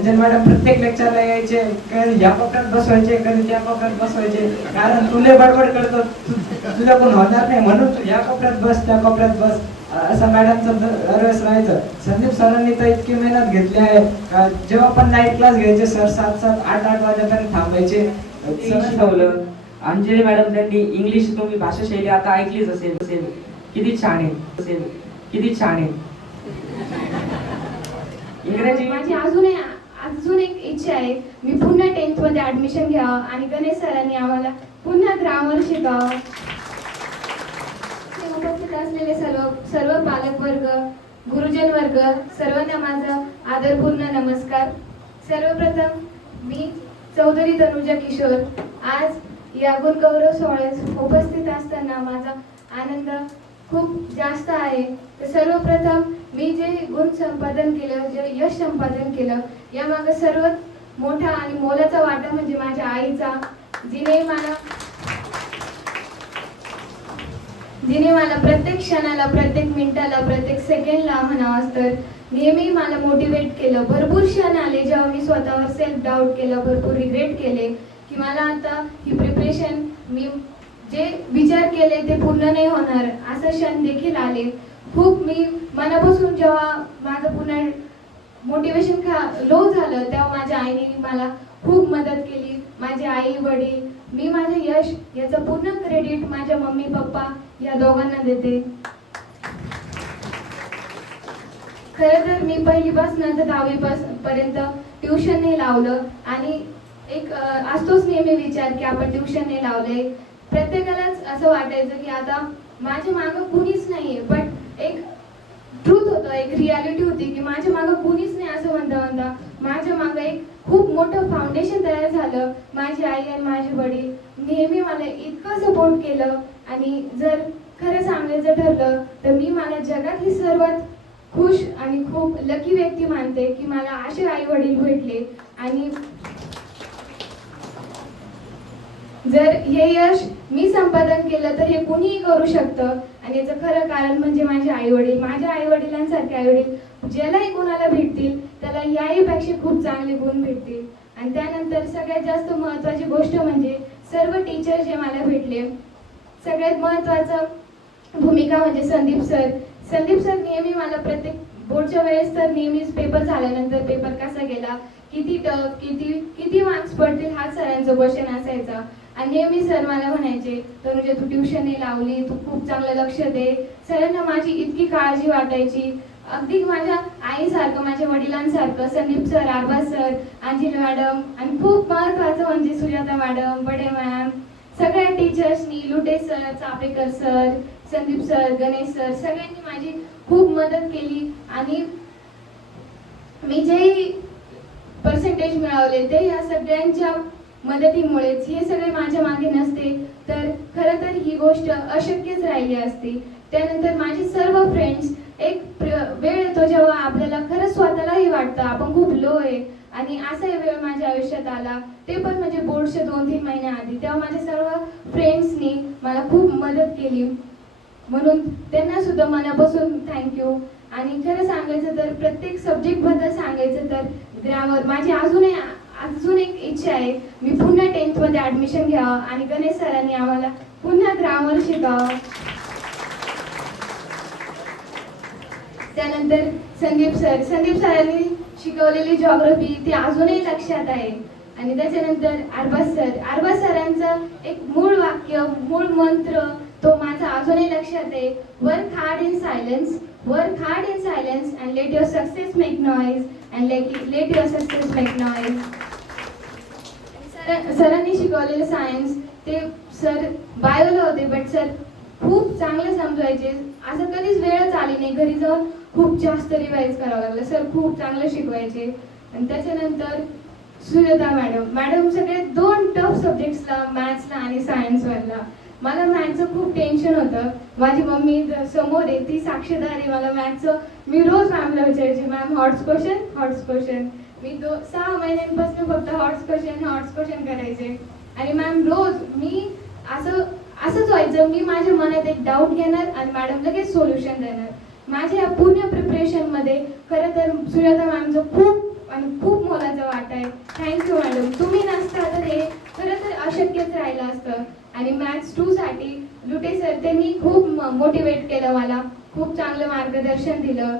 म्हणजे अंजन मॅडम प्रत्येक लेक्चरला यायचे कधी या कोपऱ्यात बसवायचे कधी त्या कोपऱ्यात बसवायचे. कारण तुले बडबड करतो तु- तुझ्याकडून होणार नाही. म्हणून तू या कोपऱ्यात बस त्या कपड्यात बस. असं मॅडमचं दरवेळेस राहायचं. संदीप सरांनी तर इतकी मेहनत घेतली आहे. जेव्हा पण नाईट क्लास घ्यायचे सर सात सात आठ आठ वाजेपर्यंत थांबायचे. शिकवलं अंजली मॅडम त्यांनी इंग्लिश तुम्ही भाषा शैली आता ऐकलीच असेल असेल. किती छान आहे असेल. किती छान आहे. इंग्रजी माझी अजून अजून एक इच्छा आहे मी पुन्हा टेन्थमध्ये ऍडमिशन घ्यावं आणि गणेश सरांनी आम्हाला पुन्हा ग्रामर शिकावं उपस्थित असलेले सर्व सर्व पालक वर्ग गुरुजन वर्ग सर्वांना माझा आदरपूर्ण नमस्कार. सर्वप्रथम मी चौधरी तनुजा किशोर. आज या गुणगौरव सोहळ्यास उपस्थित असताना माझा आनंद खूप जास्त आहे. तर सर्वप्रथम मी जे गुण संपादन केलं जे यश संपादन केलं यामागं सर्वात मोठा आणि मोलाचा वाटा म्हणजे माझ्या आईचा. जिने मला जिने मला प्रत्येक क्षणाला प्रत्येक मिनिटाला प्रत्येक सेकंडला म्हणावं तर नेहमी मला मोटिवेट केलं. भरपूर क्षण आले जेव्हा मी स्वतःवर सेल्फ डाऊट केलं भरपूर रिग्रेट केले की मला आता ही प्रिपरेशन मी जे विचार केले ते पूर्ण नाही होणार असं क्षण देखील आले. खूप मी मनापासून जेव्हा माझं पुन्हा मोटिवेशन खा लो झालं तेव्हा माझ्या आईने मला खूप मदत केली. माझे आई वडील मी माझं यश याचं पूर्ण क्रेडिट माझ्या मम्मी पप्पा या दोघांना देते. खरं तर मी पहिलीपासून तर दहावी पर्यंत ट्युशन नाही लावलं. आणि एक असतोच नेहमी विचार की आपण ट्युशन नाही लावले. प्रत्येकालाच असं वाटायचं की आता माझ्या मागं कुणीच नाहीये. बट एक ट्रूथ होतं एक रियालिटी होती की माझ्या मागं कुणीच नाही असं म्हणता म्हणता. माझ्या मागं एक खूप मोठं फाउंडेशन तयार झालं. माझी आई आणि माझे वडील नेहमी मला इतकं सपोर्ट केलं. आणि जर खरं सांगायचं ठरलं तर मी मला जगातली सर्वात खुश आणि खूप लकी व्यक्ती मानते की मला असे आई वडील भेटले. आणि जर हे यश मी संपादन केलं तर हे कुणीही करू शकतं. आणि याचं खरं कारण म्हणजे माझे आई वडील माझ्या आई वडिलांसारखे आई वडील ज्यालाही कोणाला भेटतील त्याला याही पेक्षा खूप चांगले गुण भेटतील. आणि त्यानंतर सगळ्यात जास्त महत्वाची गोष्ट म्हणजे सर्व टीचर जे मला भेटले सगळ्यात महत्वाचं भूमिका म्हणजे संदीप सर. संदीप सर नेहमी मला प्रत्येक बोर्डच्या वेळेस तर नेहमीच पेपर झाल्यानंतर पेपर कसा गेला किती टफ किती किती मार्क्स पडतील हा सरांचं क्वेश्चन असायचा. आणि नेहमी सर मला म्हणायचे तनुजा तू ट्युशन लावली तू खूप चांगलं लक्ष दे. सरांना माझी इतकी काळजी वाटायची. अगदी माझ्या आईसारखं माझ्या वडिलांसारखं Sandeep sir Arbaz sir Anjali madam आणि खूप महत्वाचं म्हणजे सुजाता मॅडम बडे मॅम सगळ्या टीचर्सनी Lute sir Chapekar sir Sandeep sir Ganesh sir सगळ्यांनी माझी खूप मदत केली आणि मी जे पर्सेंटेज मिळवले ते या सगळ्यांच्या मदतीमुळेच हे सगळे माझ्या मागे नसते तर खरं तर ही गोष्ट अशक्यच राहिली असती. त्यानंतर माझे सर्व फ्रेंड्स एक प्र- वेळ येतो जेव्हा आपल्याला खरंच स्वतःलाही वाटतं आपण खूप लो आहे. आणि असा वेळ माझ्या आयुष्यात आला. ते पण म्हणजे बोर्डच्या दोन तीन महिन्याआधी तेव्हा माझ्या सर्व फ्रेंड्सनी मला खूप मदत केली. म्हणून त्यांना सुद्धा मनापासून थँक्यू आणि खरं सांगायचं तर प्रत्येक सब्जेक्टबद्दल सांगायचं तर ग्रामर माझी अजूनही अजून एक इच्छा आहे मी पुन्हा टेन्थमध्ये ऍडमिशन घ्यावं आणि गणेश सरांनी आम्हाला पुन्हा ग्रामर शिकावं त्यानंतर संदीप सर संदीप सरांनी शिकवलेली जॉग्रफी ती अजूनही लक्षात आहे. आणि त्याच्यानंतर आरबाज सर आरबाज सरांचं एक मूळ वाक्य मूळ मंत्र तो माझा अजूनही लक्षात आहे. Work hard in silence work hard in silence and let your success make noise and let let your success make noise सरांनी शिकवलेलं सायन्स ते सर बायोला होते बट सर खूप चांगलं समजवायचे असं कधीच वेळच आली नाही. घरी जाऊन खूप जास्त रिवाईज करावं लागलं. सर खूप चांगलं शिकवायचे. आणि त्याच्यानंतर सुजाता मॅडम मॅडम सगळे दोन टफ सब्जेक्ट्सला मॅथ्सला आणि सायन्सवरला मला मॅथ्सचं खूप टेन्शन होतं. माझी मम्मी समोर आहे ती साक्षीदार आहे. मला मॅथ्सचं मी रोज मॅमला विचारायची ma'am HOTS question HOTS question मी दो सहा महिन्यांपासून फक्त हॉट्स क्वेश्चन हॉट्स क्वेश्चन करायचे. आणि मॅम रोज मी असं असंच व्हायचं मी माझ्या मनात एक डाऊट घेणार आणि मॅडम लगेच सोल्युशन देणार. माझ्या या पूर्ण प्रिपरेशनमध्ये खरं तर सुजाता मॅमचं खूप आणि खूप मोलाचा थँक्यू मॅडम तुम्ही नसता तर हे खरं तर अशक्यच राहिलं असतं. आणि मॅथ्स टू साठी लुटे सर त्यांनी खूप मोटिवेट केलं मला. खूप चांगलं मार्गदर्शन दिलं.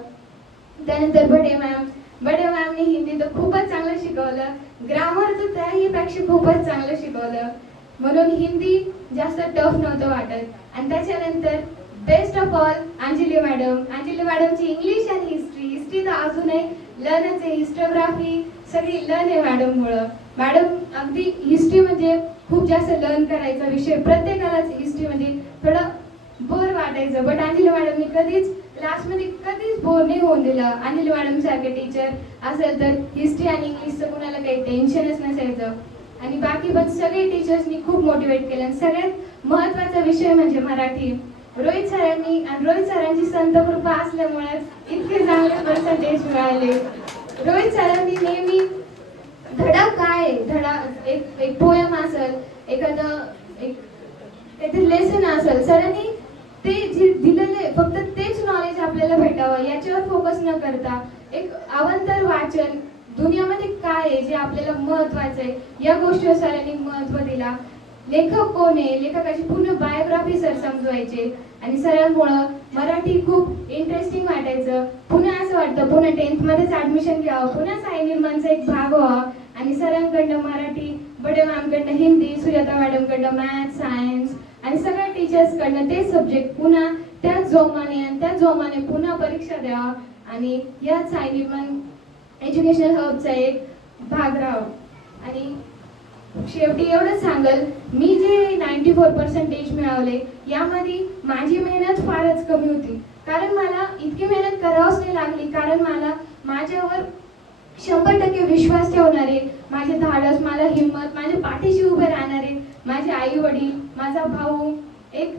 त्यानंतर भडे मॅम बडे मॅमने हिंदी तर खूपच चांगलं शिकवलं. ग्रामर तर त्याहीपेक्षा खूपच चांगलं शिकवलं. म्हणून हिंदी जास्त टफ नव्हतं वाटत. आणि त्याच्यानंतर best of all Anjali madam. Anjali मॅडमची English आणि हिस्ट्री हिस्ट्री तर अजूनही लर्नच आहे. हिस्टोग्राफी सगळी लर्न आहे मॅडममुळं. मॅडम अगदी हिस्ट्री म्हणजे खूप जास्त लर्न करायचा विषय. प्रत्येकालाच हिस्ट्री म्हणजे थोडं बोर वाटायचं. बट अंजली मॅडमनी कधीच क्लासमध्ये बोर होऊन दिलं अनिल मॅडम सारखे टीचर असेल तर हिस्ट्री आणि इंग्लिशचं कुणाला काही टेन्शनच नसायचं आणि बाकी पण सगळे टीचर्सनी खूप मोटिवेट केलं. आणि सगळ्यात महत्त्वाचा विषय म्हणजे मराठी. रोहित सरांनी आणि रोहित सरांची संत कृपा असल्यामुळे इतके चांगले पर्सेंटेज मिळाले. रोहित सरांनी नेहमी धडा काय? धडा एक एक पोयम असेल एखादं एक काहीतरी लेसन असेल. सरांनी ते जे दिलेले फक्त नॉलेज आपल्याला भेटावं याच्यावर फोकस न करता एक अवंतर वाचन दुनियामध्ये काय आहे जे आपल्याला महत्वाचं आहे या गोष्टीवर सरांनी महत्त्व दिला. लेखक कोण आहे? लेखकाची पूर्ण बायोग्राफी सर समजवायचे. आणि सरांमुळं मराठी खूप इंटरेस्टिंग वाटायचं. पुन्हा असं वाटतं पुन्हा टेन्थ मध्येच ऍडमिशन घ्यावं पुन्हा साई निर्माणचा एक भाग व्हावा. आणि सरांकडनं मराठी बडे मॅमकडनं हिंदी सुजाता मॅडमकडनं मॅथ्स सायन्स आणि सगळ्या टीचर्सकडनं ते सब्जेक्ट पुन्हा त्याच जोमाने आणि त्याच जोमाने पुन्हा परीक्षा द्यावा आणि याच साई एज्युकेशनल हबचा एक भाग राहावा आणि शेवटी एवढंच सांगल मी जे नाईन्टी फोर पर्सेंटेज मिळवले यामध्ये माझी मेहनत फारच कमी होती. कारण मला इतकी मेहनत करावंच नाही लागली कारण मला माझ्यावर शंभर टक्के विश्वास ठेवणारे माझे धाडस मला हिंमत माझ्या पाठीशी उभे राहणारे माझे आई वडील माझा भाऊ एक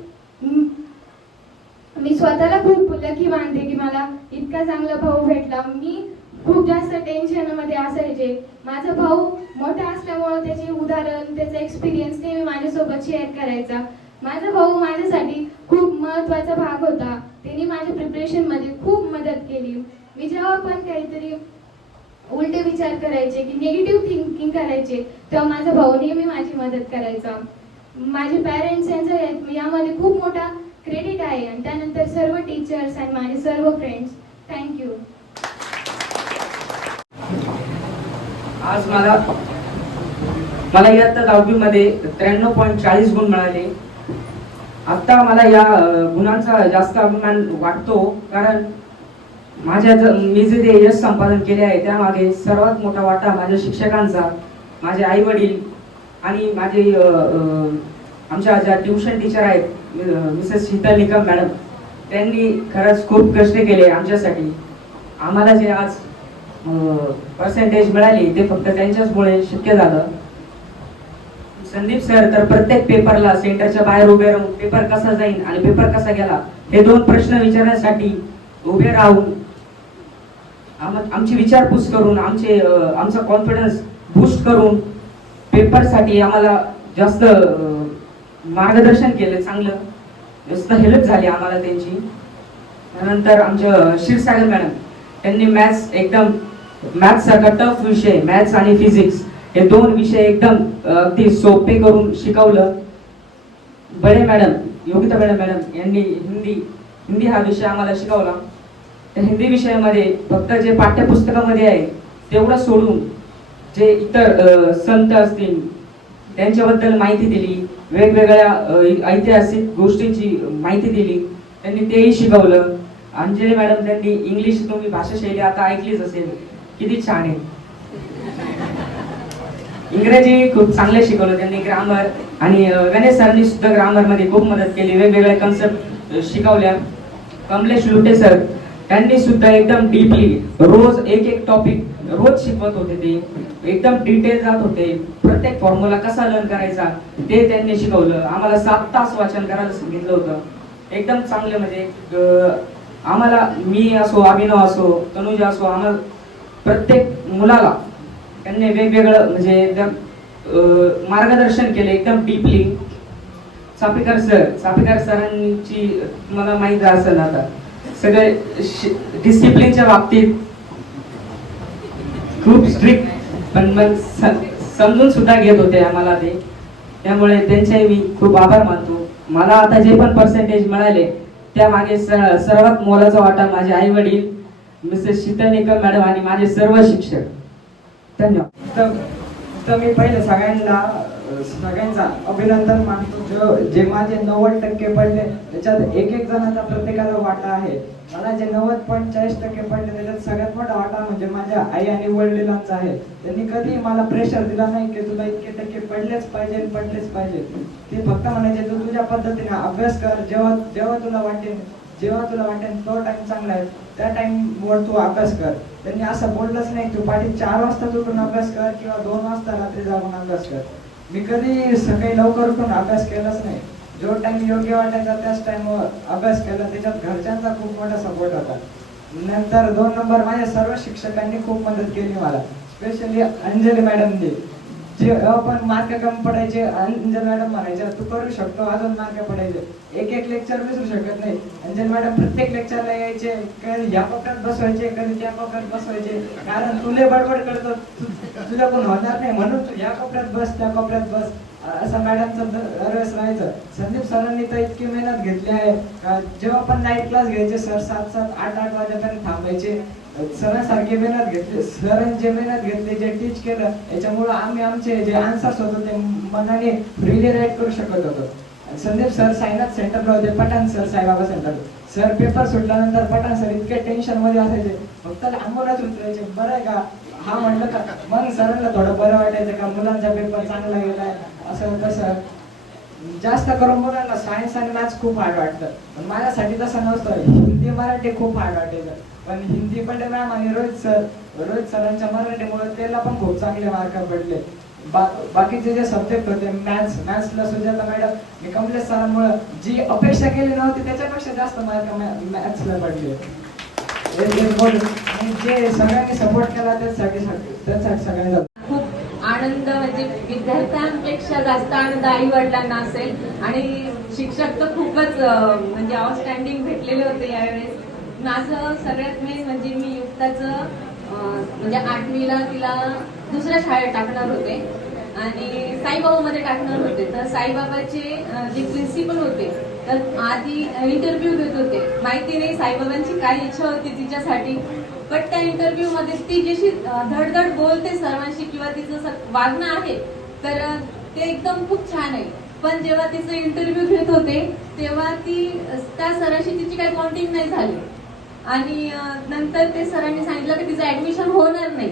मी स्वतःला खूप लकी मानते की मला इतका चांगला भाऊ भेटला. मी खूप जास्त टेन्शनमध्ये असायचे. माझा भाऊ मोठा असल्यामुळं त्याचे उदाहरण त्याचा एक्सपिरियन्स नेहमी माझ्यासोबत शेअर करायचा. माझा भाऊ माझ्यासाठी खूप महत्त्वाचा भाग होता. त्यांनी माझ्या प्रिपरेशनमध्ये खूप मदत केली. मी जेव्हा पण काहीतरी उलटे विचार करायचे की निगेटिव्ह थिंकिंग करायचे तेव्हा माझा भाऊ नेहमी माझी मदत करायचा. माझे पॅरेंट्स यांचा यामध्ये खूप मोठा क्रेडिट आहे आणि त्यानंतर सर्व टीचर्स आणि माझे सर्व फ्रेंड्स थँक्यू आज मला मला इयत्ता दहावीमध्ये त्र्याण्णव पॉईंट चाळीस गुण मिळाले. आत्ता मला या गुणांचा जास्त अभिमान वाटतो कारण माझ्या मी जे ते यश संपादन केले आहे त्यामागे सर्वात मोठा वाटा माझ्या शिक्षकांचा माझे आई वडील आणि माझे आमच्या ज्या ट्युशन टीचर आहेत मिसेस शीतल निकम मॅडम त्यांनी खरंच खूप कष्ट केले आमच्यासाठी. आम्हाला जे आज पर्सेंटेज मिळाली ते फक्त त्यांच्याचमुळे शक्य झालं. संदीप सर तर प्रत्येक पेपरला सेंटरच्या बाहेर उभे राहून पेपर कसा जाईल आणि पेपर कसा गेला हे दोन प्रश्न विचारण्यासाठी उभे राहून आमची विचारपूस करून आमचे आमचा कॉन्फिडन्स बूस्ट करून पेपरसाठी आम्हाला जास्त मार्गदर्शन केलं चांगलं. जास्त हेल्प झाली आम्हाला त्यांची. त्यानंतर आमच्या क्षीरसागर मॅडम त्यांनी मॅथ्स एकदम मॅथ्स सारखा टफ विषय मॅथ्स आणि फिजिक्स हे दोन विषय एकदम अगदी सोपे करून शिकवलं. बडे मॅडम योगिता बडे मॅडम यांनी हिंदी हिंदी हा विषय आम्हाला शिकवला. त्या हिंदी विषयामध्ये फक्त जे पाठ्यपुस्तकामध्ये आहे तेवढं सोडून जे इतर संत असतील त्यांच्याबद्दल माहिती दिली. वेगवेगळ्या ऐतिहासिक गोष्टींची माहिती दिली. त्यांनी तेही शिकवलं. अंजली मॅडम त्यांनी इंग्लिश तुम्ही भाषा शैली आता ऐकलीच असेल. किती छान आहे. इंग्रजी खूप चांगले शिकवलं त्यांनी. ग्रामर आणि गणेश सरांनी सुद्धा ग्रामरमध्ये खूप मदत केली. वेगवेगळ्या कन्सेप्ट शिकवल्या. कमलेश लुटे सर त्यांनी सुद्धा एकदम डीपली रोज एक एक टॉपिक रोज शिकवत होते ते. एकदम डिटेल जात होते. प्रत्येक फॉर्म्युला कसा लर्न करायचा ते त्यांनी शिकवलं. आम्हाला सात तास वाचन करायला सांगितलं होतं. एकदम चांगलं म्हणजे आम्हाला मी असो अभिनव असो तनुजा असो आम्हाला प्रत्येक मुलाला त्यांनी वेगवेगळं म्हणजे एकदम मार्गदर्शन केलं एकदम डीपली. चापेकर सर चापेकर सरांची तुम्हाला माहीत असेल आता. सगळे डिसिप्लिनच्या बाबतीत खूप स्ट्रिक्ट पण मग समजून सुद्धा घेत होते आम्हाला ते. त्यामुळे त्यांचे मी खूप आभार मानतो. मला आता जे पण पर्सेंटेज मिळाले त्या मागे सर्वात मोलाचा वाटा माझे आई वडील मिसेस शीतल मॅडम आणि माझे सर्व शिक्षक. धन्यवाद. तर मी पहिले सगळ्यांना सगळ्यांचा अभिनंदन मानतो. जो जे माझे नव्वद टक्के पडले त्याच्यात एक एक जणांचा प्रत्येकाला वाटा आहे. मला जे नव्वद पॉईंट चाळीस टक्के पडले त्याच्यात सगळ्यात मोठा वाटा म्हणजे माझ्या आई आणि वडिलांचा आहे. त्यांनी कधी मला प्रेशर दिला नाही की तुला इतके टक्के पडलेच पाहिजे पडलेच पाहिजे. ते फक्त म्हणायचे तू तुझ्या पद्धतीने अभ्यास कर. जेव्हा जेव्हा तुला वाटेल जेव्हा तुला वाटेल तो टाइम चांगला आहे. त्या टाइम वर तू अभ्यास कर. त्यांनी असं बोललंच नाही तू पाठी चार वाजता उठून अभ्यास कर किंवा दोन वाजता रात्री जाऊन अभ्यास कर. मी कधी सकाळी लवकर पण अभ्यास केलाच नाही. जो टाइम योग्य वाटायचा त्याच टाइमवर अभ्यास केला त्याच्यात घरच्यांचा खूप मोठा सपोर्ट होता. नंतर दोन नंबर माझ्या सर्व शिक्षकांनी खूप मदत केली मला. स्पेशली अंजली मॅडमनी जे पण मार्क कमी पडायचे अंजल मॅडम म्हणायचे तू करू शकतो अजून मार्क पडायचे. एक एक लेक्चर विसरू शकत नाही. अंजल मॅडम प्रत्येक लेक्चरला यायचे कधी या कोपऱ्यात बसवायचे कधी त्या कोपऱ्यात बसवायचे. कारण तुले बडबड करतो तुझ्याकडून होणार नाही. म्हणून तू या कपड्यात बस त्या कोपऱ्यात बस. असं मॅडमचं दर- दरवेळेस राहायचं संदीप सरांनी तर इतकी मेहनत घेतली आहे. जेव्हा पण नाईट क्लास घ्यायचे सर सात सात आठ आठ वाजेपर्यंत थांबायचे. सरांसारखी मेहनत घेतली सरांनी जे मेहनत घेतली जे टीच केलं याच्यामुळं आम्ही आमचे जे आन्सर्स होतो ते मनाने फ्रीली राईट करू शकत होतो. संदीप सर साईनाथ सेंटरला होते Pathan sir Saibaba centre sir paper सुटल्यानंतर पठाण सर इतके टेन्शनमध्ये असायचे. फक्त अंबोलाच उतरायचे. बरं आहे का? हा म्हणलं का मग सरांना थोडं बरं वाटायचं का मुलांचा पेपर चांगला गेलाय असं तसं जास्त करून मुलांना सायन्स आणि मॅथ्स खूप हार्ड वाटतं. पण माझ्यासाठी तसं नसतं हिंदी मराठी खूप हार्ड वाटायचं. पण हिंदी पण मॅम आणि रोहित सर रोहित सरांच्या मराठीमुळे त्याला पण खूप चांगले मार्क पडले. बा बाकीचे जे सब्जेक्ट होते मॅथ्स मॅथ्सला सुजाता मॅडम मी कमलेश सरांमुळे जी अपेक्षा केली नव्हती त्याच्यापेक्षा जास्त मार्क मॅथ्सला पडले. जे सगळ्यांनी सपोर्ट केला त्यासाठी त्यासाठी सगळ्यांना खूप आनंद म्हणजे विद्यार्थ्यांपेक्षा जास्त आनंद आई वडिलांना असेल. आणि शिक्षक तर खूपच म्हणजे आउटस्टँडिंग भेटलेले होते यावेळेस. माझं सगळ्यात मेन म्हणजे मी युक्ताचं म्हणजे आठवीला तिला दुसऱ्या शाळेत टाकणार होते. आणि साईबाबामध्ये टाकणार होते. तर साईबाबाचे जे प्रिन्सिपल होते तर आधी इंटरव्ह्यू घेत होते. माहिती नाही साईबाबांची काय इच्छा होती तिच्यासाठी. बट त्या इंटरव्ह्यू मध्ये ती जशी धडधड बोलते सर्वांशी किंवा तिचं वागणं आहे तर ते एकदम खूप छान आहे. पण जेव्हा तिचं इंटरव्ह्यू घेत होते तेव्हा ती त्या सरांशी तिची काही बॉन्डिंग नाही झाली. आणि नंतर ते सरांनी सांगितलं की तिचं ऍडमिशन होणार नाही.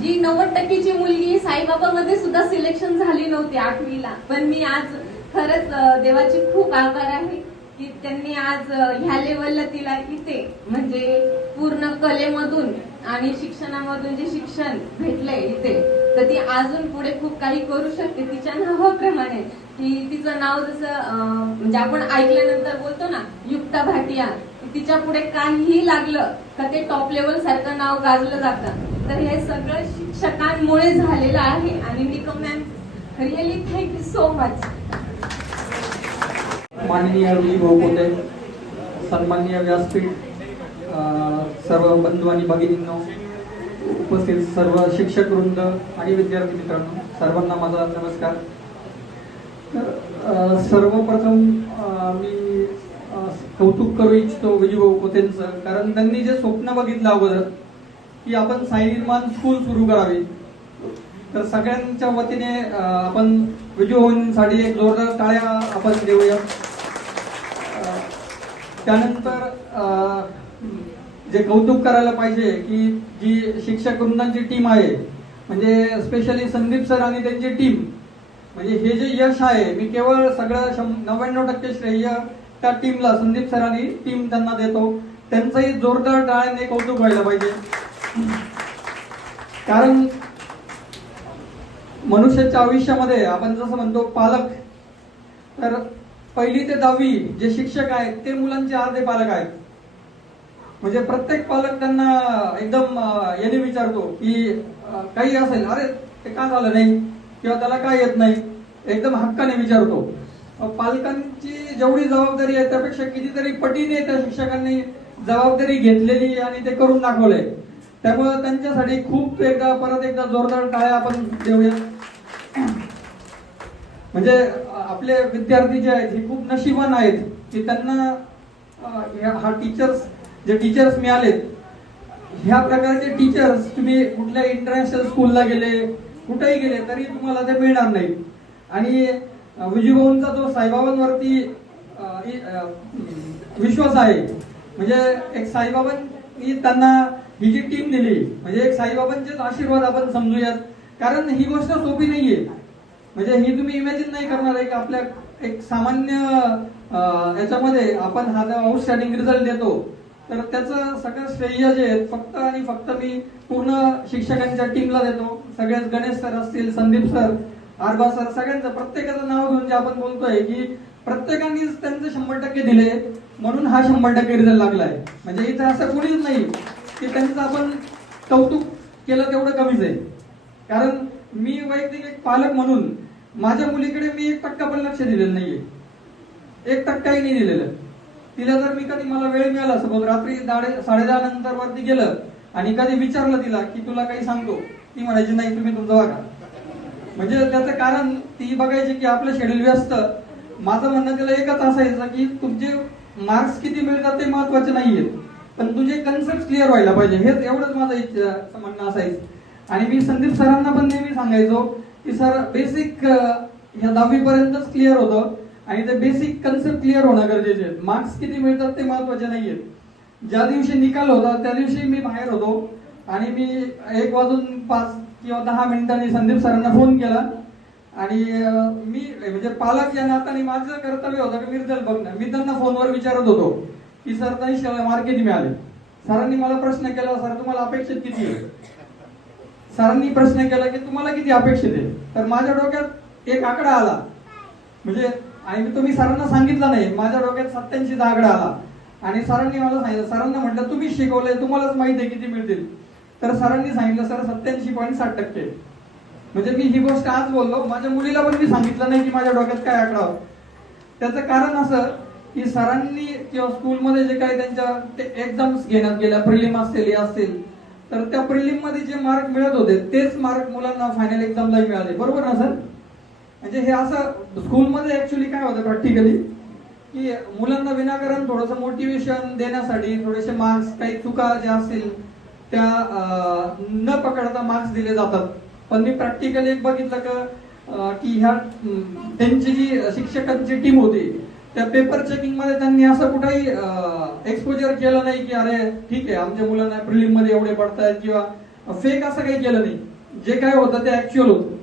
जी नव्वद टक्केची मुलगी साईबाबा मध्ये सुद्धा सिलेक्शन झाली नव्हती आठवीला. पण मी आज खरंच देवाची खूप आभार आहे की त्यांनी आज ह्या लेवलला तिला इथे म्हणजे पूर्ण कलेमधून आणि शिक्षणामधून जे शिक्षण भेटलंय इथे तर ती अजून पुढे खूप काही करू शकते तिच्या नावाप्रमाणे. की तिचं नाव जसं म्हणजे आपण ऐकल्यानंतर बोलतो ना युक्ता भाटिया तिच्या पुढे काहीही लागलं का ते टॉप लेवल सारखं नाव गाजलं जातं. तर हे सगळं शिक्षकांमुळे झालेलं आहे आणि Nikam ma'am really thank you so much माननीय भाऊ होते सन्माननीय व्यासपीठ सर्व बंधू आणि भगिनींनो उपस्थित सर्व शिक्षक वृंद आणि विद्यार्थी मित्रांनो सर्वांना माझा नमस्कार. तर सर्वप्रथम मी कौतुक करू इच्छितो विजूभाऊ कोतेंचं कारण त्यांनी जे स्वप्न बघितलं अगोदर की आपण साई निर्माण स्कूल सुरू करावी. तर सगळ्यांच्या वतीने आपण विजूभाऊंसाठी एक जोरदार टाळ्या आपण देऊया. त्यानंतर जे कौतुक करायला पाहिजे की जी शिक्षक वृंदांची टीम आहे म्हणजे स्पेशली संदीप सर आणि त्यांची टीम म्हणजे हे जे यश आहे मी केवळ सगळं शं- नव्याण्णव टक्के श्रेय त्या टीमला संदीप सर आणि टीम त्यांना देतो. त्यांचंही जोरदार टाळ्याने कौतुक व्हायला पाहिजे. कारण मनुष्याच्या आयुष्यामध्ये आपण जसं म्हणतो पालक तर पहिली ते दहावी जे शिक्षक आहेत ते मुलांचे अर्धे पालक आहेत. म्हणजे प्रत्येक पालक त्यांना एकदम याने विचारतो की काही असेल अरे ते का झालं नाही? किंवा त्याला काय येत नाही? एकदम हक्काने विचारतो. पालकांची जेवढी जबाबदारी आहे त्यापेक्षा कितीतरी पटीने त्या शिक्षकांनी जबाबदारी घेतलेली आणि ते करून दाखवले. त्यामुळे त्यांच्यासाठी खूप एकदा परत एकदा जोरदार टाळ्या आपण देऊया. म्हणजे आपले विद्यार्थी जे आहेत हे खूप नशिबान आहेत की त्यांना हा टीचर्स जे टीचर्स मिळालेत ह्या प्रकारचे टीचर्स तुम्ही कुठल्या इंटरनॅशनल स्कूलला गेले कुठेही गेले तरी तुम्हाला ते मिळणार नाही आणि विजूभाऊंचा जो साईबाबांवरती विश्वास आहे म्हणजे एक साईबाबांनी त्यांना ही जी टीम दिली म्हणजे एक साईबाबांचेच आशीर्वाद आपण समजूयात. कारण ही गोष्ट सोपी नाहीये. म्हणजे ही तुम्ही इमॅजिन नाही करणार आहे की आपल्या एक सामान्य याच्यामध्ये आपण हा आउटस्टँडिंग रिझल्ट देतो तर त्याचं सगळं श्रेय जे आहे फक्त आणि फक्त मी पूर्ण शिक्षकांच्या टीमला देतो. सगळेच गणेश सर असतील संदीप सर आरबा सर सगळ्यांचं प्रत्येकाचं नाव घेऊन जे आपण बोलतोय की प्रत्येकाने त्यांचं शंभर टक्के दिले म्हणून हा शंभर टक्के रिझल्ट लागलाय. म्हणजे इथं असं कोणीच नाही की त्यांचं आपण कौतुक केलं तेवढं कमीच आहे. कारण मी वैयक्तिक एक पालक म्हणून माझ्या मुलीकडे मी एक टक्का पण लक्ष दिलेलं नाहीये. एक टक्काही नाही दिलेलं. तिला जर मी कधी मला वेळ मिळाला सपोज रात्री साडे साडे दहा नंतर वरती गेलं आणि कधी विचारलं तिला की तुला काही सांगतो ती म्हणायची नाही तुम्ही तुमचं बघा. म्हणजे त्याचं कारण ती बघायची की आपलं शेड्यूल व्यस्त. माझं म्हणणं तिला एकच असायचं की तुझे मार्क्स किती मिळतात ते महत्त्वाचे नाहीये पण तुझे कन्सेप्ट क्लिअर व्हायला पाहिजे. हेच एवढंच माझं इच्छा म्हणणं असायचं. आणि मी संदीप सरांना पण नेहमी सांगायचो की सर बेसिक ह्या दहावी पर्यंतच क्लिअर होतं आणि ते बेसिक कन्सेप्ट क्लिअर होणं गरजेचे आहेत मार्क्स किती मिळतात ते महत्त्वाचे आहेत ज्या दिवशी निकाल होता त्या दिवशी मी बाहेर होतो आणि मी एक वाजून पाच किंवा दहा मिनिटांनी संदीप सरांना फोन केला आणि मी म्हणजे पालक या नात्याने माझं कर्तव्य होतं की मी रिझल्ट बघणं. मी त्यांना फोनवर विचारत होतो की सर त्यांनी मार्क किती मिळाले? सरांनी मला प्रश्न केला सर तुम्हाला अपेक्षित किती आहे? सरांनी प्रश्न केला की तुम्हाला किती अपेक्षित आहे तर माझ्या डोक्यात एक आकडा आला. म्हणजे आणि तुम्ही सरांना सांगितलं नाही माझ्या डोक्यात सत्याऐंशीचा आकडा आला. आणि सरांनी मला सांगितलं सरांना म्हटलं तुम्ही शिकवलंय तुम्हालाच माहिती आहे किती मिळतील. तर सरांनी सांगितलं सर सत्याऐंशी पॉईंट साठ टक्के. म्हणजे मी ही गोष्ट आज बोललो माझ्या मुलीला पण मी सांगितलं नाही की माझ्या डोक्यात काय आकडा त्याचं कारण असं की सरांनी किंवा स्कूलमध्ये जे काही त्यांच्या एक्झाम्स घेण्यात गेल्या प्रिलिम असतील हे असतील तर त्या प्रिलिममध्ये जे मार्क मिळत होते तेच मार्क मुलांना फायनल एक्झामला मिळाले. बरोबर ना सर? म्हणजे हे असं स्कूलमध्ये ऍक्च्युली काय होतं प्रॅक्टिकली की मुलांना विनाकारण थोडस मोटिवेशन देण्यासाठी थोडेसे मार्क्स काही चुका ज्या असतील त्या न पकडता मार्क्स दिले जातात. पण मी प्रॅक्टिकली एक बघितलं का की ह्या त्यांची जी शिक्षकांची टीम होती त्या पेपर चेकिंगमध्ये त्यांनी असं कुठेही एक्सपोजर केलं नाही की अरे ठीक आहे आमच्या मुलांना प्रिलिममध्ये एवढे पडतायत किंवा फेक असं काही केलं नाही. जे काय होतं ते ऍक्च्युअल होतं.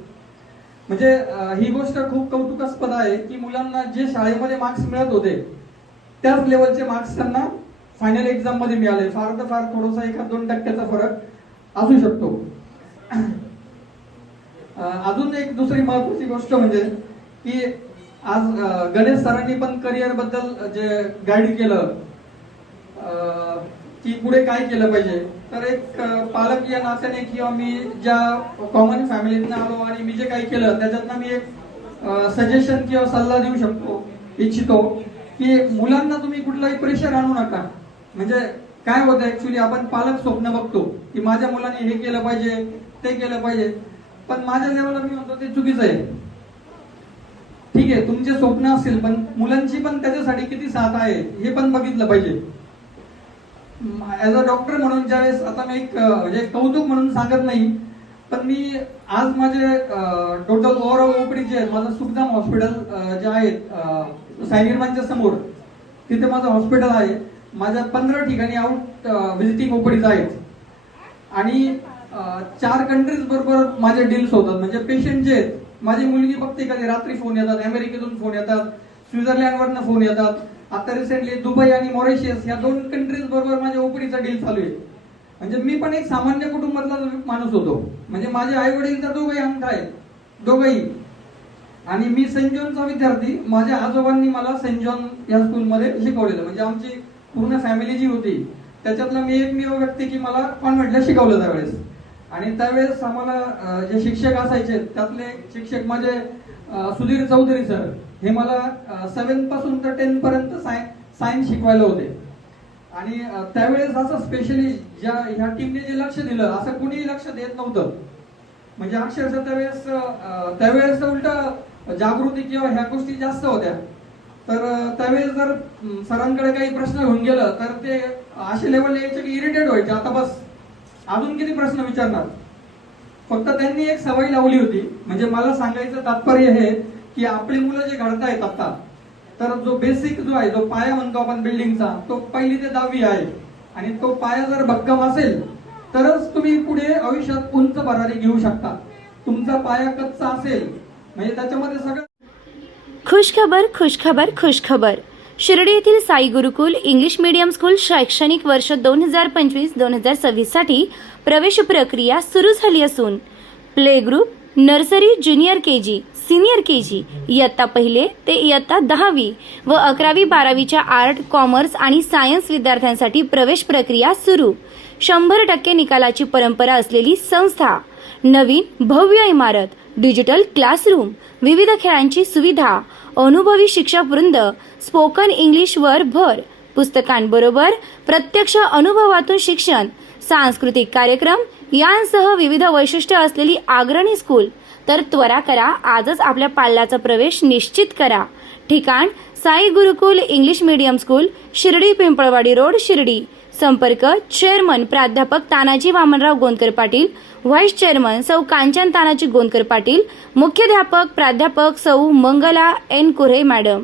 म्हणजे ही गोष्ट खूप कौतुकास्पद आहे की मुलांना जे शाळेमध्ये मार्क्स मिळत होते त्याच लेवलचे मार्क्स त्यांना फायनल एक्झाममध्ये मिळाले. फार तर फार थोडासा एका दोन टक्क्याचा फरक असू शकतो. अजून एक दुसरी महत्वाची गोष्ट म्हणजे की आज गणेश सरांनी पण करिअरबद्दल जे गाईड केलं की पुढे काय केलं पाहिजे? तर एक पालक या नात्याने किंवा मी ज्या कॉमन फॅमिलीतनं आलो आणि मी जे काही केलं त्याच्यातनं मी एक सजेशन किंवा सल्ला देऊ शकतो इच्छितो की मुलांना तुम्ही कुठलाही प्रेशर आणू नका. म्हणजे काय होतं ऍक्च्युली आपण पालक स्वप्न बघतो की माझ्या मुलाने हे केलं पाहिजे ते केलं पाहिजे. पण माझ्या लेवलला मी म्हणतो ते चुकीचं आहे. ठीक आहे तुमचे स्वप्न असतील पण मुलांची पण त्याच्यासाठी किती साथ आहे हे पण बघितलं पाहिजे. ऍज अ डॉक्टर म्हणून ज्यावेळेस आता मी एक म्हणजे कौतुक म्हणून सांगत नाही पण मी आज माझे टोटल ओव्हरऑल ओपीडी जे आहे माझं सुखधाम हॉस्पिटल जे आहेत साईनिर्माणच्या समोर तिथे माझं हॉस्पिटल आहे. माझ्या पंधरा ठिकाणी आउट व्हिजिटिंग ओपीडीज आहेत. आणि चार कंट्रीज बरोबर माझे डील्स होतात. म्हणजे पेशंट जे आहेत माझी मुलगी बघते कधी रात्री फोन येतात अमेरिकेतून फोन येतात स्वित्झर्लंडवरनं फोन येतात आता रिसेंटली दुबई आणि मॉरिशियस या दोन कंट्रीज बरोबर माझ्या ओपडीचा डील चालू आहे. म्हणजे मी पण एक सामान्य कुटुंबातला माणूस होतो. म्हणजे माझे आई वडील तर दोघंही अंध आहेत. दोघंही. आणि मी सेंट जॉनचा विद्यार्थी. माझ्या आजोबांनी मला सेंट जॉन या स्कूलमध्ये शिकवलेलं. म्हणजे आमची पूर्ण फॅमिली जी होती त्याच्यातला मी एकमेव व्यक्ती की मला कॉन्व्हेंटला शिकवलं त्यावेळेस. आणि त्यावेळेस आम्हाला जे शिक्षक असायचे त्यातले शिक्षक माझे सुधीर चौधरी सर. हे मला सेवनपासून तर टेन पर्यंत सायन्स शिकवायला होते. आणि त्यावेळेस असं स्पेशली ज्या ह्या टीमने जे लक्ष दिलं असं कुणीही लक्ष देत नव्हतं. म्हणजे अक्षरशः त्यावेळेस त्यावेळेस तर उलट जागृती किंवा ह्या गोष्टी जास्त होत्या. तर त्यावेळेस जर सरांकडे काही प्रश्न घेऊन गेलं तर ते असे लेवल यायचे की इरिटेट व्हायचे. आता बस अजून किती प्रश्न विचारणार? फक्त त्यांनी एक सवय लावली होती. म्हणजे मला सांगायचं तात्पर्य हे की आपली मुलं जे घडतायत आता तर जो बेसिक जो आहे जो पाया म्हणतो आपण बिल्डिंगचा तो पहिली ते दहावी आहे. आणि तो पाया जर भक्कम असेल तरच तुम्ही पुढे आयुष्यात उंच भरारी घेऊ शकता. तुमचा पाया कच्चा असेल म्हणजे त्याच्यामध्ये सगळं खुशखबर खुशखबर खुशखबर. शिर्डी येथील Sai Gurukul English medium school शैक्षणिक वर्ष दोन हजार पंचवीस दोन हजार सव्वीससाठी प्रवेश प्रक्रिया सुरू झाली असून play group nursery junior K G senior K G इयत्ता पहिले ते इयत्ता दहावी व अकरावी बारावीच्या आर्ट कॉमर्स आणि सायन्स विद्यार्थ्यांसाठी प्रवेश प्रक्रिया सुरू. शंभर टक्के निकालाची परंपरा असलेली संस्था नवीन भव्य इमारत डिजिटल क्लासरूम विविध खेळांची सुविधा अनुभवी शिक्षक वृंद स्पोकन इंग्लिशवर भर पुस्तकांबरोबर प्रत्यक्ष अनुभवातून शिक्षण सांस्कृतिक कार्यक्रम यांसह विविध वैशिष्ट्य असलेली अग्रणी स्कूल. तर त्वरा करा आजच आपल्या पाल्याचा प्रवेश निश्चित करा. ठिकाण Sai Gurukul English medium school Shirdi Pimpalwadi road Shirdi. संपर्क चेअरमन प्राध्यापक तानाजी वामनराव गोंदकर पाटील व्हाईस चेअरमन सौ कांचन तानाजी गोंदकर पाटील मुख्याध्यापक प्राध्यापक सौ Mangala N Kure madam.